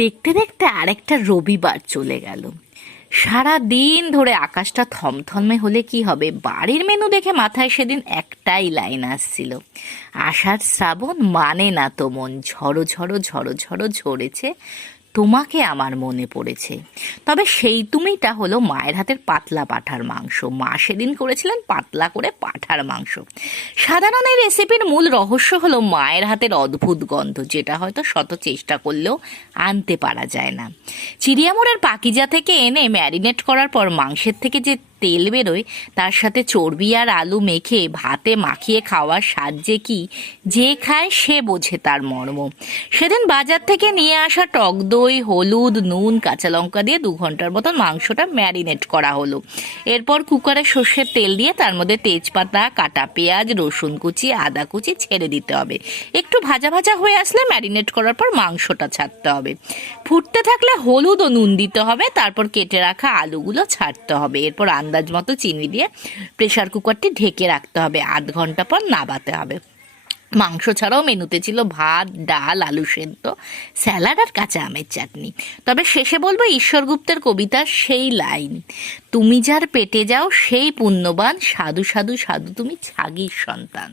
দেখতে দেখতে আরেকটা রবিবার চলে গেল। সারা দিন ধরে আকাশটা থমথমে হলে কি হবে, বাড়ির মেনু দেখে মাথায় সেদিন একটাই লাইন আসছিল, আষাঢ় শ্রাবণ মানে না তো মন, ঝড়ো ঝড়ো ঝড়ো ঝড়ো ঝরেছে, তোমাকে আমার মনে পড়েছে। তবে সেই তুমিটা হলো মায়ের হাতের পাতলা পাঁঠার মাংস। মা সেদিন করেছিলেন পাতলা করে পাঁঠার মাংস। সাধারণ এই রেসিপির মূল রহস্য হলো মায়ের হাতের অদ্ভুত গন্ধ, যেটা হয়তো শত চেষ্টা করলেও আনতে পারা যায় না। চিড়িয়ামোড়ের পাকিজা থেকে এনে ম্যারিনেট করার পর মাংসের থেকে যে তেল বেরোয়, তার সাথে চর্বি আর আলু মেখে ভাতে মাখিয়ে খাওয়ার স্বাদ যে কি, যে খায় সে বোঝে তার মর্ম। সেদিন বাজার থেকে নিয়ে আসা টক দই, হলুদ, নুন, কাঁচা লঙ্কা দিয়ে 2 ঘন্টার মতন মাংসটা ম্যারিনেট করা হলো। এরপর কুকারে সর্ষের তেল দিয়ে তার মধ্যে তেজপাতা, কাটা পেঁয়াজ, রসুন কুচি, আদা কুচি ছেড়ে দিতে হবে। একটু ভাজা ভাজা হয়ে আসলে ম্যারিনেট করার পর মাংসটা ছাড়তে হবে। ফুটতে থাকলে হলুদ ও নুন দিতে হবে। তারপর কেটে রাখা আলুগুলো ছাড়তে হবে। এরপর আন্দাজ মতো চিনি দিয়ে প্রেসার কুকারটি ঢেকে রাখতে হবে। 1/2 ঘন্টা পর নাবাতে হবে। মাংস ছাড়াও মেনুতে ছিল ভাত, ডাল, আলু সেদ্ধ, স্যালাড আর কাঁচা আমের চাটনি। তবে শেষে বলবো ঈশ্বর গুপ্তের কবিতার সেই লাইন, তুমি যার পেটে যাও সেই পুণ্যবান, সাধু সাধু সাধু তুমি ছাগির সন্তান।